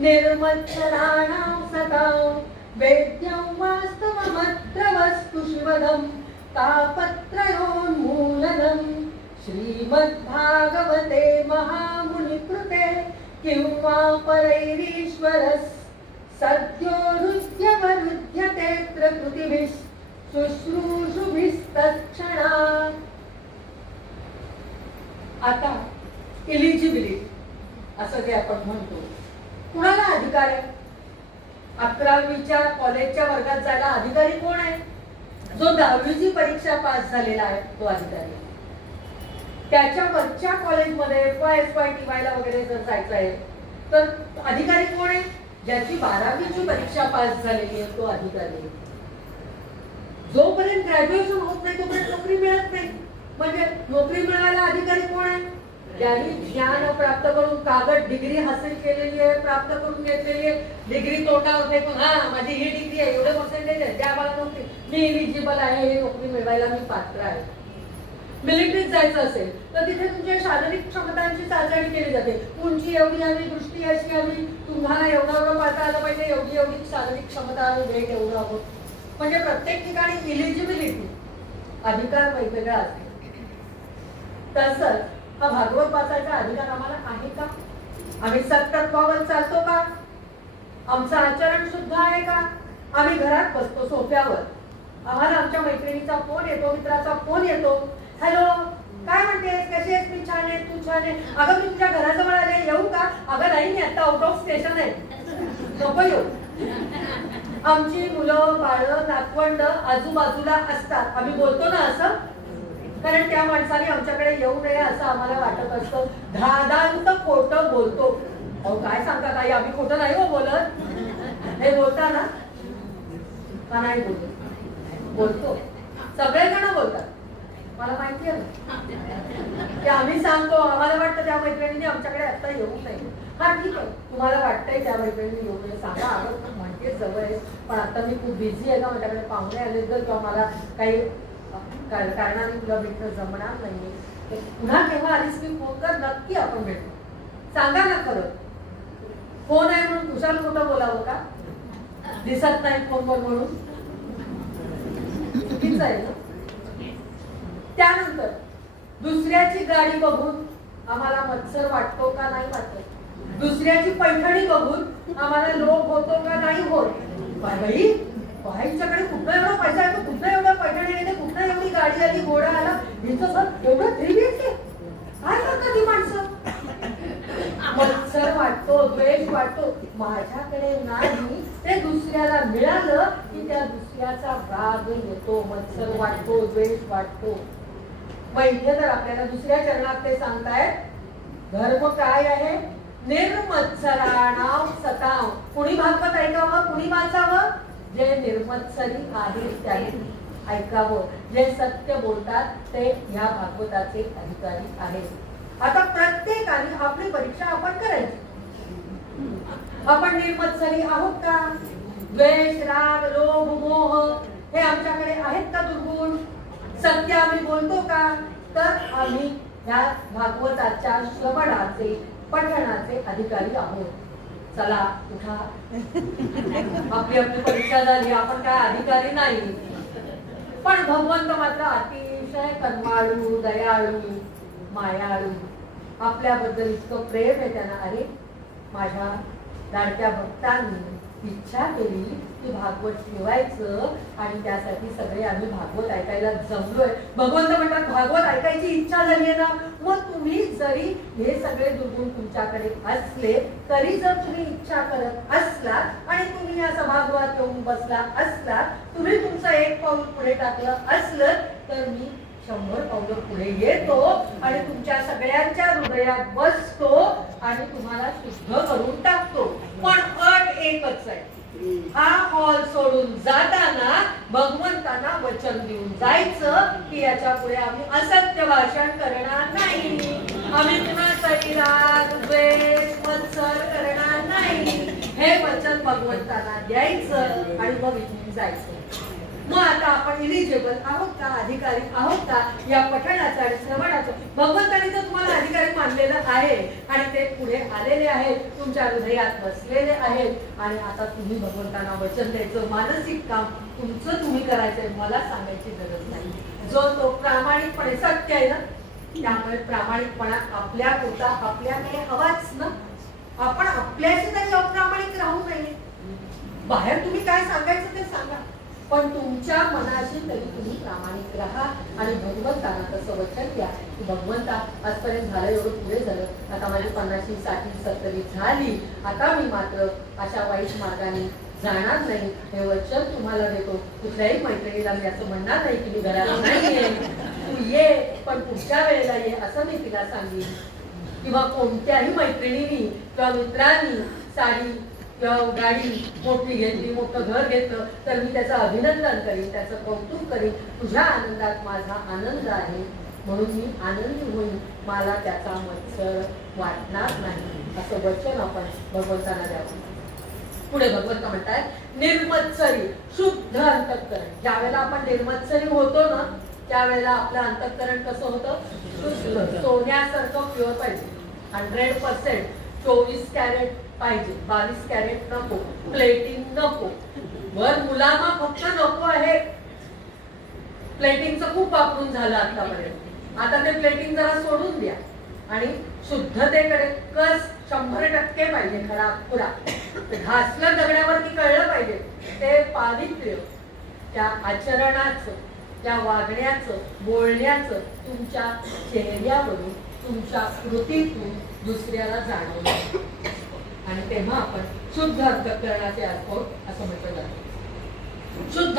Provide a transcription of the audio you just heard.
निर्मत्सराणां सतां वेद्यं वास्तवमत्र वस्तु शिवदं तापत्रयोन्मूलनं श्रीमद्भागवते महामुनिकृते किं वा परैरीश्वरस् सद्योरुद्यवरुध्यते प्रकृतिभिः शुश्रूषुभिस्तत्क्षणात्. आता इलिजिबिलिटी असं जे आपण म्हणतो, कुणाला अधिकार आहे? 11वीच्या कॉलेजच्या वर्गात जायला अधिकारी कोण आहे? जो 10वीची परीक्षा पास झालेला आहे तो अधिकारी. त्याच्या वरच्या कॉलेजमध्ये FY ला वगैरे जर जायचं आहे तर अधिकारी कोण आहे? ज्याची 12वीची परीक्षा पास झालेली आहे तो अधिकारी. जोपर्यंत ग्रॅज्युएशन होत नाही तोपर्यंत नोकरी मिळत नाही. म्हणजे नोकरी मिळवायला अधिकारी कोण आहे? ज्यांनी ज्ञान प्राप्त करून कागद डिग्री हासिल केलेली आहे, प्राप्त करून घेतलेली आहे, डिग्री तोंडावर फेकून हा माझी ही डिग्री आहे, एवढे पर्सेंटेज आहे, द्या मला नोकरी, मी इलिजिबल आहे, ही नोकरी मिळवायला मी पात्र आहे. मिलिटरीत जायचं असेल तर तिथे तुमच्या शारीरिक क्षमतांची चाचणी केली जाते. उंची एवढी हवी, दृष्टी अशी हवी, तुम्हाला एवढं पाहता आलं पाहिजे, एवढी एवढी शारीरिक क्षमता वेट एवढं हवं. म्हणजे प्रत्येक ठिकाणी इलिजिबिलिटी अधिकार वेगवेगळा असतो. तसंच हा भागवत वाचायचा अधिकार आम्हाला आहे का? आम्ही सत्तत्वावर चालतो का? आमचं आचरण सुद्धा आहे का? आम्ही घरात बसतो सोफ्यावर, आम्हाला आमच्या मैत्रिणीचा फोन येतो, मित्राचा फोन येतो, हॅलो काय म्हणतेस, कशी आहेस, मी छान आहे, तू छान आहे, अगं मी तुझ्या घराजवळ आले, येऊ का? अगं नाही, मी आता आउट ऑफ स्टेशन आहे, नको येऊ. आमची मुलं बाळं नातवंड आजूबाजूला असतात, आम्ही बोलतो ना असं, कारण त्या माणसाने आमच्याकडे येऊ नये असं आम्हाला वाटत असतं. धादांत खोटं बोलतो. अहो काय सांगता ताई, आम्ही खोटं नाही हो बोलत. हे बोलता ना का? नाही बोलतो, बोलतो, सगळेजण बोलतात. मला माहिती आहे ना की आम्ही सांगतो, आम्हाला वाटतं त्या मैत्रिणीने आमच्याकडे आता येऊ नये. हा ठीक आहे, तुम्हाला वाटतंय त्या मैत्रिणीने येऊ नये, सांगा. अगं म्हणते जवळ आहे पण आता मी खूप बिझी आहे का, माझ्याकडे पाहुणे आले जर किंवा मला काही कारणाने तुला भेटणं जमणार नाही, पुन्हा केव्हा आलीस मी फोन कर, नक्की आपण भेटू. सांगा ना खरं. फोन आहे म्हणून कुशाल खोटं बोलावं का? दिसत नाही फोनवर म्हणून चुकीचं आहे ना. त्यानंतर दुसऱ्याची गाडी बघून आम्हाला मत्सर वाटतो का नाही वाटत? दुसऱ्याची पैठणी बघून आम्हाला लोभ होतो का नाही होत? बाई बाईच्याकडे कुठला एवढा पैसा आहे, कुठला एवढा पैठणी येते, कुठला एवढी गाडी आली, घोडा आला, हिचं सर एवढं 3 BHK काय करतात ही माणसं? मत्सर वाटतो, द्वेष वाटतो. माझ्याकडे नाही ते दुसऱ्याला मिळालं की त्या दुसऱ्याचा राग येतो, मत्सर वाटतो, द्वेष वाटतो. मग इथे तर आपल्याला दुसऱ्या चरणात ते सांगतायत धर्म काय आहे? निर्मत्सराणां सतां. कुणी भागवत ऐकावं, कुणी वाचावं? जे निर्मत्सरी आहेत त्यांनी ऐकावं. जे सत्य बोलतात ते ह्या भागवताचे अधिकारी आहेत. आता प्रत्येकाने आपली परीक्षा आपण करायची. आपण निर्मत्सरी आहोत का? द्वेष, राग, लोभ, मोह हे आमच्याकडे आहेत का दुर्गुण? सत्य आम्ही बोलतो का? तर आम्ही ह्या भागवताच्या श्रवणाचे, पठणाचे अधिकारी आहोत. चला उठा, आपली आपली परीक्षा झाली, आपण काय अधिकारी नाही. पण भगवंत मात्र अतिशय कर्माळू, दयाळू, मायाळू. आपल्याबद्दल इतकं प्रेम आहे त्यांना. अरे माझ्या लाडक्या भक्तांनी इच्छा केली की भागवत ठेवायचं आणि त्यासाठी सगळे आम्ही भागवत ऐकायला जमलोय. भगवंत म्हणतात भागवत ऐकायची इच्छा झाली आहे ना, मग तुम्ही जरी हे सगळे दुर्गुण तुमच्याकडे असले तरी जर तुम्ही इच्छा करत असलात आणि तुम्ही या सभागृहात येऊन बसला असलात, तुम्ही तुमचं 1 पाऊल पुढे टाकलं असलं तर मी 100 पावलं पुढे येतो आणि तुमच्या सगळ्यांच्या हृदयात बसतो आणि तुम्हाला शुद्ध करून टाकतो. पण अट एकच आहे, हा हॉल सोडून जाताना भगवंतांना वचन देऊन जायचं की याच्या पुढे आम्ही असत्य भाषण करणार नाही, आम्ही कुणाचाही राग, द्वेष, मत्सर करणार नाही. हे वचन भगवंतांना द्यायचं आणि मग इथून जायचं. मग आता आपण इलिजिबल आहोत का, अधिकारी आहोत का या पठणाचं आणि श्रवणाचं? भगवंतानी तर तुम्हाला अधिकारी मानलेलं आहे आणि ते पुढे आलेले आहेत, तुमच्या हृदयात बसलेले आहेत आणि आता तुम्ही भगवंतांना वचन द्यायचं, मानसिक काम तुमचं तुम्ही करायचंय, मला सांगायची गरज नाही. जो तो प्रामाणिकपणे सत्य आहे ना, त्यामुळे प्रामाणिकपणा आपल्या पुरता आपल्याकडे हवाच ना. आपण आपल्याशी तरी अप्रामाणिक राहू नये. बाहेर तुम्ही काय सांगायचं ते सांगा, पण तुमच्या मनाशी तरी तुम्ही प्रामाणिक राहा आणि भगवंतांना तसं वचन द्या की भगवंता आजपर्यंत झालं, एवढं पुढे झालं, आता माझी 50, 60, 70 झाली, आता मी मात्र अशा वाईट मार्गाने जाणार नाही, हे वचन तुम्हाला देतो. कुठल्याही मैत्रिणीला मी असं म्हणणार नाही की मी घराला नाहीये, तू ये पण पुढच्या वेळेला ये असं मी तिला सांगेन. किंवा कोणत्याही मैत्रिणीनी किंवा मित्रांनी साडी किंवा गाडी मोठी घेतली, मोठं घर घेतलं तर मी त्याचं अभिनंदन करीन, त्याचं कौतुक करीन. तुझ्या आनंदात माझा आनंद आहे म्हणून मी आनंदी होईन, मला त्याचा मत्सर वाटणार नाही, असं वचन आपण भगवंतांना द्यावं. पुढे भगवंत म्हणतात निर्मत्सरी शुद्ध अंतःकरण. ज्या वेळेला आपण निर्मत्सरी होतो ना, त्यावेळेला आपलं अंतःकरण कसं होतं? शुद्ध, सोन्यासारखं प्युअर पाहिजे. 100% 24 कॅरेट पाहिजे, 22 कॅरेट नको, प्लेटिंग नको. वर मुलांना फक्त नको आहे, प्लेटिंगचं खूप वापरून झालं आतापर्यंत. आता ते प्लेटिंग जरा सोडून द्या आणि शुद्धतेकडे कस 100% पाहिजे. खरा पुरा घासलं दगडावरती कळलं पाहिजे. ते पावित्र्य त्या आचरणाचं, त्या वागण्याचं, बोलण्याचं तुमच्या चेहऱ्यावरून, तुमच्या कृतीतून दुसऱ्याला जाणवलं आणि तेव्हा आपण शुद्ध अंतःकरणाचे आहोत असं म्हटलं जातं. शुद्ध